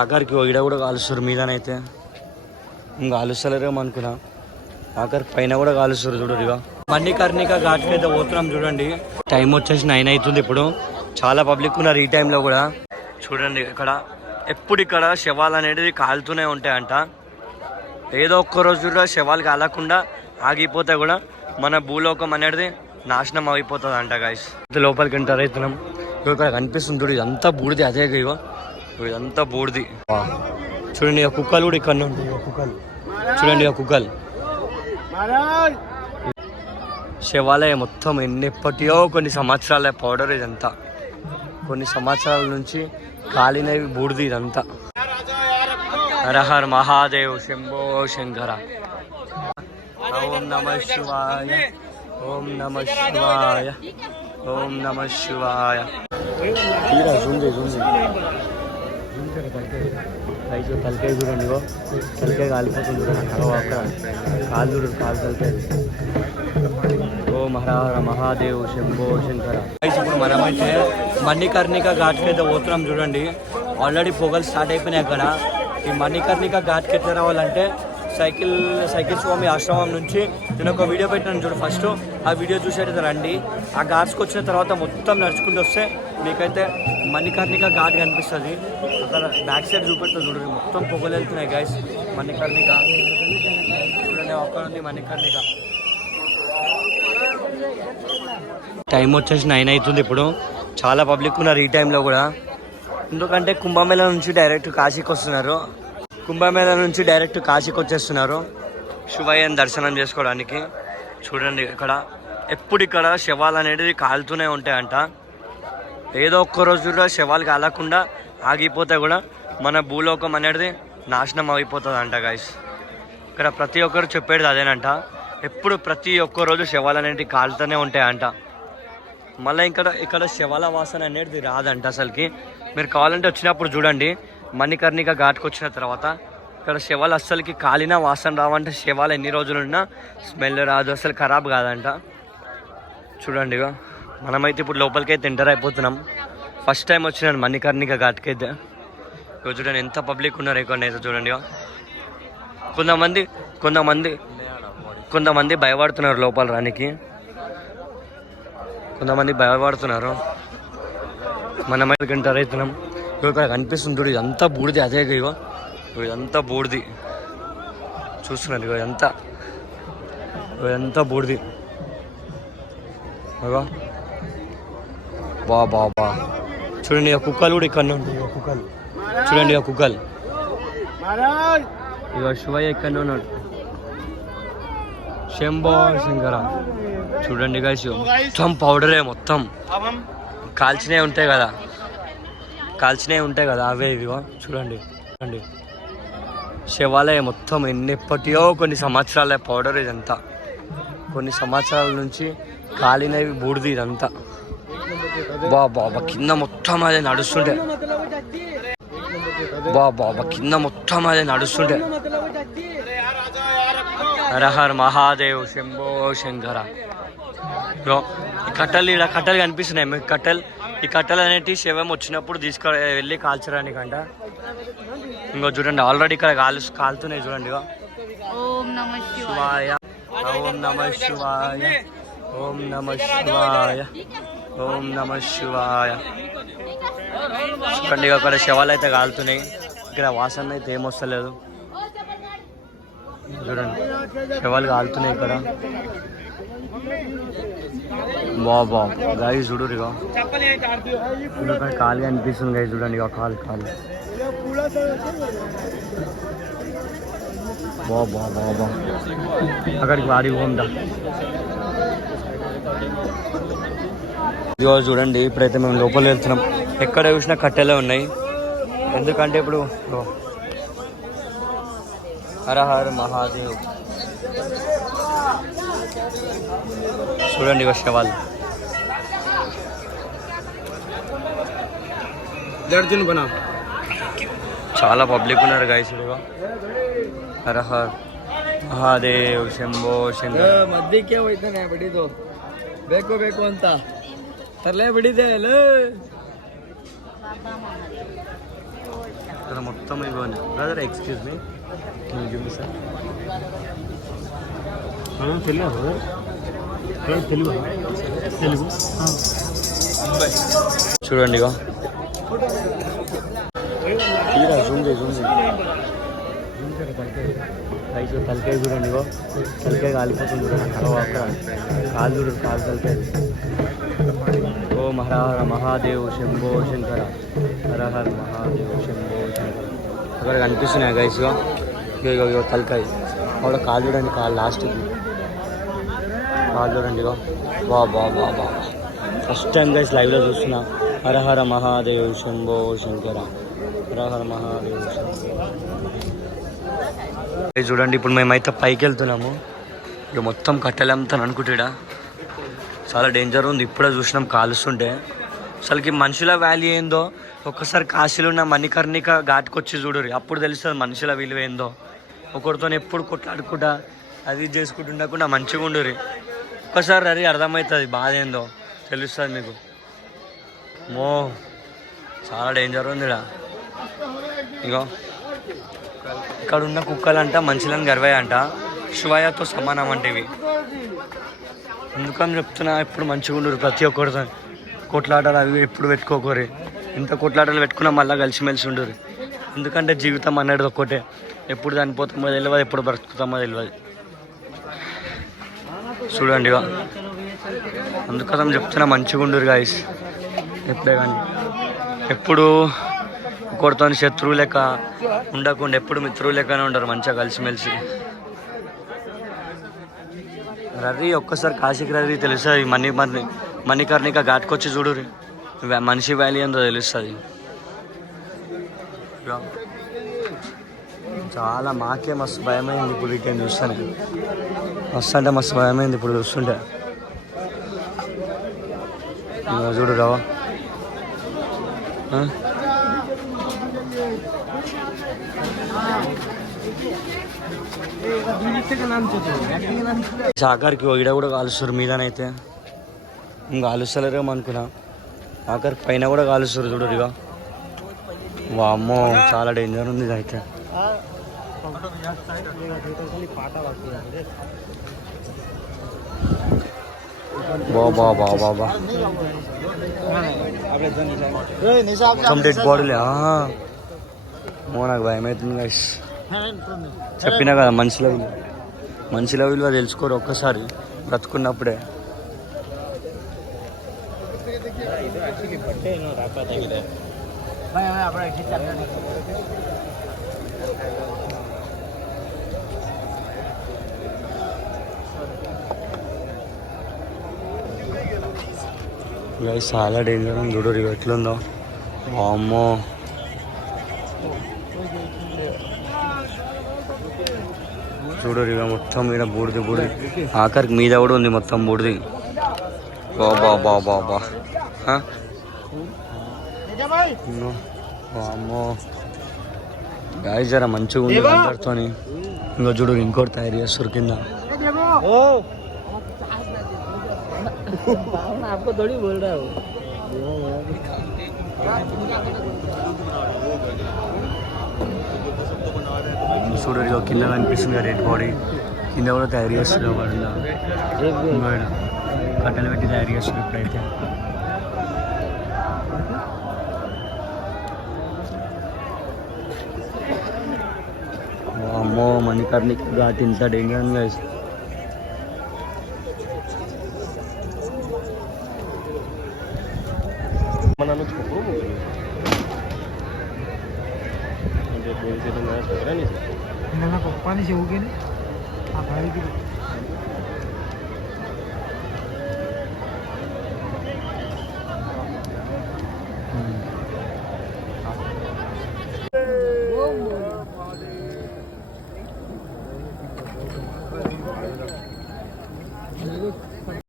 ఆఖరికి ఈడ కూడా కాలుస్తారు మీదనైతే ఇంకా కాలుస్తలేరేమో అనుకున్నా. ఆఖరికి పైన కూడా కాలుస్తారు చూడరు. ఇక మణికర్ణిక ఘాట్కి అయితే పోతున్నాం చూడండి. టైం వచ్చేసి 9 అవుతుంది ఇప్పుడు. చాలా పబ్లిక్ ఉన్నారు ఈ టైంలో కూడా. చూడండి ఇక్కడ ఎప్పుడు ఇక్కడ శవాలు అనేది కాలుతూనే ఉంటాయంట. ఏదో ఒక్క రోజు కూడా శవాలు కాలకుండా ఆగిపోతే కూడా మన భూలోకం అనేది నాశనం అయిపోతుంది అంట గైస్. లోపలికి ఎంటర్ అవుతున్నాం. ఇక్కడ కనిపిస్తుంది చూడు, ఇదంతా బూడిది. అదే ఇగో ఇదంతా బూడిది. చూడండి ఇక కుక్కలు కూడా ఇక్కడ ఉంటాయి. కుక్కలు చూడండి, ఇక కుక్కలు. శివాలయం మొత్తం ఎన్నెప్పటియో కొన్ని సంవత్సరాల పౌడర్ ఇదంతా. కొన్ని సంవత్సరాల నుంచి కాలినవి బూడిది ఇదంతా. హర హర మహాదేవ్ శంభో శంకర. ఓం నమ శివాయ, ఓం నమ శివాయ, ఓం నమ శివాయ. తలకాయ చూడండి, తలకాయ కాలిపోతుంది కాలు చూడు, కాలు తలకాయ. ఓం హర హర మహాదేవ్ శంభో శంకర. ఇప్పుడు మనమైతే మణికర్ణిక ఘాట్కి అయితే పోతున్నాం చూడండి. ఆల్రెడీ పొగలు స్టార్ట్ అయిపోయినాయి అక్కడ. ఈ మణికర్ణిక ఘాట్కి ఎట్లా రావాలంటే సైకిల్ స్వామి ఆశ్రమం నుంచి నేను ఒక వీడియో పెట్టాను చూడు. ఫస్ట్ ఆ వీడియో చూసేటైతే రండి. ఆ ఘాట్స్కి వచ్చిన తర్వాత మొత్తం నడుచుకుంటూ వస్తే మీకైతే మణికర్ణిక ఘాట్ కనిపిస్తుంది. అక్కడ బ్యాక్ సైడ్ చూపెట్టు చూడండి, మొత్తం పొగలు వెళ్తున్నాయి గైస్. మణికర్ణిక చూడండి, అక్కడ ఉంది మణికర్ణిక. టైం వచ్చేసి 9 అవుతుంది ఇప్పుడు. చాలా పబ్లిక్ ఉన్నారు ఈ టైంలో కూడా. ఎందుకంటే కుంభమేళా నుంచి డైరెక్ట్ కాశీకి వస్తున్నారు. కుంభమేళా నుంచి డైరెక్ట్ కాశీకి వచ్చేస్తున్నారు శివయ్యని దర్శనం చేసుకోవడానికి. చూడండి ఇక్కడ ఎప్పుడు ఇక్కడ శవాలు అనేది కాలుతూనే ఉంటాయంట. ఏదో ఒక్క రోజు కూడా శవాలు కాలకుండా ఆగిపోతే కూడా మన భూలోకం అనేది నాశనం అయిపోతుంది అంట గైస్. ఇక్కడ ప్రతి ఒక్కరు చెప్పేది అదేనంట. ఎప్పుడు ప్రతి ఒక్క రోజు శవాలు అనేవి కాలుతూనే ఉంటాయంట. మళ్ళీ ఇక్కడ శవాల వాసన అనేది రాదంట అసలుకి. మీరు కావాలంటే వచ్చినప్పుడు చూడండి, మణికర్ణిక ఘాట్కి వచ్చిన తర్వాత ఇక్కడ శవాలు అస్సలకి కాలిన వాసన రావంట. శవాలు ఎన్ని రోజులున్నా స్మెల్ రాదు, అసలు ఖరాబ్ కాదంట. చూడండి మనమైతే ఇప్పుడు లోపలికి అయితే ఎంటర్ అయిపోతున్నాం. ఫస్ట్ టైం వచ్చినాను మణికర్ణిక ఘాట్కి అయితే. చూడండి ఎంత పబ్లిక్ ఉన్నారు ఇక్కడ అయితే. చూడండి కొంతమంది భయపడుతున్నారు లోపల రానికి. కొంతమంది భయపడుతున్నారు. మనమైతే ఎంటర్ అవుతున్నాం. ఇక్కడ కనిపిస్తుంది చూడు, ఇదంతా బూడిది. అదే ఇగో ఇదంతా బూడిది చూస్తున్నారు. ఇదంతా బూడిది. బా చూడండి, ఇక కుక్కలు కూడా ఇక్కడ ఉంటాయి. కుక్కలు చూడండి, ఇక కుక్కలు. ఇక శివయ్య ఇక్కడ ఉన్నాడు, శంభో శంకర. చూడండి గాయస్, మొత్తం పౌడరే. మొత్తం కాల్చినవి ఉంటాయి కదా అవే ఇవిగో. చూడండి శివాలయం మొత్తం ఎన్నెప్పటియో కొన్ని సంవత్సరాల పౌడర్ ఇదంతా. కొన్ని సంవత్సరాల నుంచి కాలినవి బూడిది ఇదంతా. బాబా కింద మొత్తం అదే నడుస్తుంటే. హర హర మహాదేవ్ శంభో శంకర. ఈ కట్టలు కనిపిస్తున్నాయి మీకు. ఈ కట్టెలు అనేవి శవం వచ్చినప్పుడు వెళ్ళి కాల్చడానికి అంట. ఇంకో చూడండి, ఆల్రెడీ ఇక్కడ కాలుతున్నాయి చూడండి. ఓం నమ శివాయ, ఓం నమ శివాయ, ఓం నమ శివాయ, ఓం నమ శివాయ. చూడండి అక్కడ శవాలు అయితే కాలుతున్నాయి. ఇక్కడ వాసన అయితే ఏమొస్తలేదు. చూడండి శవాలు కాలుతున్నాయి ఇక్కడ. బాబా గాయ చూడు, ఇక్కడ కాలు అనిపిస్తుంది గాయ. చూడండి కాలు బాబా అక్కడికి వాడి ఉందా. ఇదిగో చూడండి, ఇప్పుడైతే మేము లోపల వెళ్తున్నాం. ఎక్కడ చూసినా కట్టెలే ఉన్నాయి. ఎందుకంటే ఇప్పుడు హర హర మహాదేవ్. చూడండి శవాలు. చాలా పబ్లిక్ ఉన్నారు గాయస్. హర హర మహాదేవ్ శంభో శంకర. ಮದ್ಯಕ್ಕೆ ಹೋಯ್ತಾನೆ ಬಿಡಿದು ಬೇಕು ಅಂತ ತರಲೇ ಬಿಡಿದೆ. ఇక్కడ మొత్తం ఇవ్వండి brother. Excuse me, give sir. Telugu Telugu Telugu చూడండి ఇగో. తలకాయ చూడండి ఇగో. తలకాయ కాలిపోతుంది చూడండి. కాలు చూడు, కాలు తలకాయ. ఓం హర హర మహాదేవ్ శంభో శంకర, హర హర మహాదేవ్ శంభో శంకర. అక్కడ కనిపిస్తున్నాయి గైస్ ఇగో. ఇగో తలకాయ. అక్కడ కాలు చూడండి, కాలు లాస్ట్కి కాలు చూడండి ఇగో. బా బా బా బా. ఫస్ట్ టైం గైస్ లైవ్లో చూస్తున్నా. హర హర మహాదేవ్ శంభో శంకర, హర హర మహాదేవ్ శంభో. చూడండి ఇప్పుడు మేమైతే పైకి వెళ్తున్నాము. ఇక మొత్తం కట్టెలంతాను అనుకుంటాడా. చాలా డేంజర్ ఉంది. ఇప్పుడే చూసినాం కాలుస్తుంటే. అసలుకి మనుషుల వాల్యూ ఏందో ఒక్కసారి కాశీలో ఉన్న మణికర్ణిక ఘాట్కొచ్చి చూడరు, అప్పుడు తెలుస్తుంది మనుషుల విలువ ఏందో. ఒకరితో ఎప్పుడు కొట్లాడుకుంటా అది చేసుకుంటుండకుండా మంచిగా ఉండరు. ఒక్కసారి అది అర్థమవుతుంది బాధ ఏందో, తెలుస్తుంది మీకు. మో చాలా డేంజర్ ఉంది ఇక్కడ. ఇగో ఇక్కడ ఉన్న కుక్కలంట మనుషులను గర్వయ్య అంట, శివయ్యతో సమానం అంటే ఇవి. ఎందుకని చెప్తున్నా, ఎప్పుడు మంచిగా ఉండరు ప్రతి ఒక్కరితో. కొట్లాటలు అవి ఎప్పుడు పెట్టుకోకూరి. ఇంత కొట్లాటలు పెట్టుకున్నా మళ్ళీ కలిసిమెలిసి ఉండరు. ఎందుకంటే జీవితం అనేది ఒక్కటే. ఎప్పుడు చనిపోతామో తెలియదు, ఎప్పుడు బ్రతుకుతామో తెలియదు. చూడండి ఇక అందుకోసం చెప్తున్నా మంచిగా ఉండరు గాయస్. ఎప్పుడే కానీ ఎప్పుడు ఒకరితో శత్రువు లెక్క ఉండకుండా ఎప్పుడు మిత్రువు లెక్కనే ఉండరు, మంచిగా కలిసిమెలిసి. రవి ఒక్కసారి కాశీకి రవి తెలుస్తుంది. మణికర్ణిక ఘాట్కొచ్చి చూడు, మనిషి వ్యాలీ ఏందో తెలుస్తుంది. చాలా మాకే మస్తు భయమైంది ఇప్పుడు రిటర్న్ చూస్తానే. మస్తు అంటే మస్తు భయమైంది ఇప్పుడు చూస్తుంటే. చూడు రావా. ఆఖరికి ఈడ కూడా కాలుస్తారు మీదనైతే. ఇంకా కాలుస్తలేరేమో అనుకున్నా. ఆఖరికి పైన కూడా కాలుస్తారు చూడు ఇక. వామ్మో చాలా డేంజర్ ఉంది ఇదైతే. బాబా బాబా బా మొత్తం డెడ్ బాడీలే. నాకు భయం అవుతుంది గైస్. చెప్పినా కదా మనుషుల విలువ తెలుసుకోరు ఒక్కసారి బ్రతుకున్నప్పుడే. గైస్ చాలా డేంజర్ ఉంది చూడు ఎట్లుందో. అమ్మో చూడు ఇక మొత్తం మీద బూడిది. ఆఖరికి మీద కూడా ఉంది మొత్తం బూడిది. బాబా బాబా బా. అమ్మో గాయస్ జర మంచిగా ఉంది అందరితో. ఇంకో చూడు ఇంకోటి తయారు చేస్తారు కింద. చూడు కింద కనిపిస్తుంది రెడ్ బాడీ. కింద కూడా తయారు చేస్తారు వాళ్ళు. కట్టెలు పెట్టి తయారు చేస్తారు ఇప్పుడైతే. అమ్మో మణికర్ణిక ఘాట్ ఇంత డేంజర్ ఉంది గైస్. पानी से हो गए ना